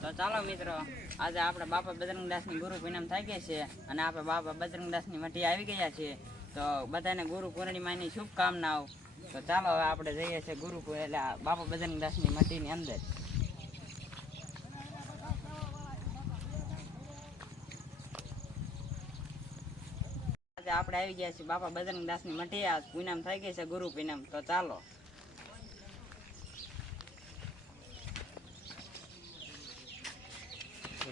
તો ચાલો મિત્રો, આજે આપણે બાપા બજરંગદાસની ગુરુ પૂનમ થઈ ગઈ છે અને આપણે બાપા બજરંગદાસની મઢી આવી ગયા છીએ. તો બધાને ગુરુ પૂર્ણિમાની શુભકામનાઓ. તો ચાલો હવે આપણે જઈએ છીએ એટલે બાપા બજરંગદાસની મઢીની અંદર. આજે આપણે આવી ગયા છીએ બાપા બજરંગદાસની મઢી. આ પૂનમ થઈ ગઈ છે, ગુરુ પૂનમ. તો ચાલો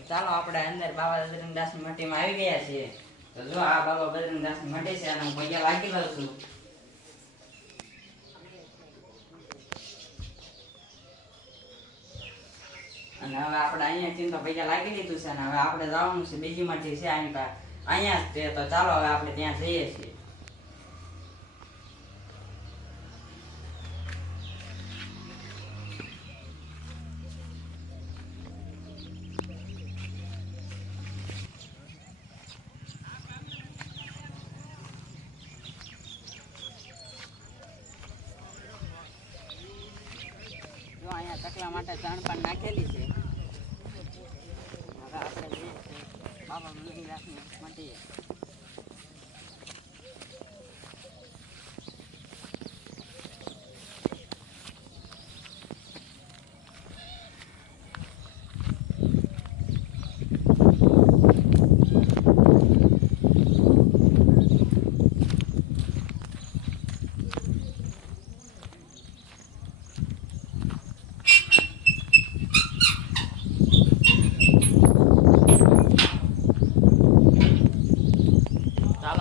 ચાલો આપણે અંદર બાબા બજરંગદાસની મઢીમાં આવી ગયા છીએ. તો જો આ બાબા બજરંગદાસની મઢી છે અને હું પૈયા લાગી લઉં છું. અને હવે આપણે અહીંયા ચિંતા પૈસા લાગી લીધું છે અને હવે આપણે જવાનું છે બીજી મઢી છે અહીંયા જ તે. તો ચાલો હવે આપણે ત્યાં જઈએ છીએ. અહીંયા ચકલા માટે ચણ પણ નાખેલી છે. હવે આપણે જઈએ છીએ બાબા બજરંગદાસની મઢીએ.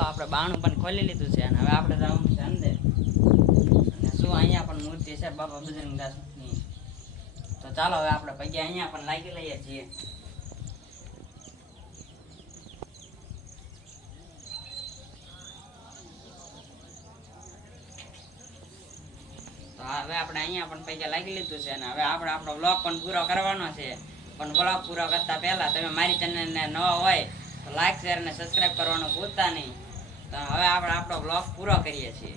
આપણે બાણું પણ ખોલી લીધું છે અને હવે આપણે જવાનું છે અંદર. અને શું અહીંયા પણ મૂર્તિ છે બાબા બજરંગદાસની. તો ચાલો હવે આપણે પગે અહીંયા પણ લાગી લઈએ છીએ. તો હવે આપણે અહીંયા પણ પગે લાગી લીધું છે અને હવે આપણે આપણો બ્લોગ પણ પૂરો કરવાનો છે. પણ બ્લોગ પૂરો કરતા પહેલા તમે મારી ચેનલને નવા હોય તો લાઈક શેર અને સબસ્ક્રાઈબ કરવાનું ભૂલતા નહીં. તો હવે આપણે આપણો બ્લોગ પૂરો કરીએ છીએ.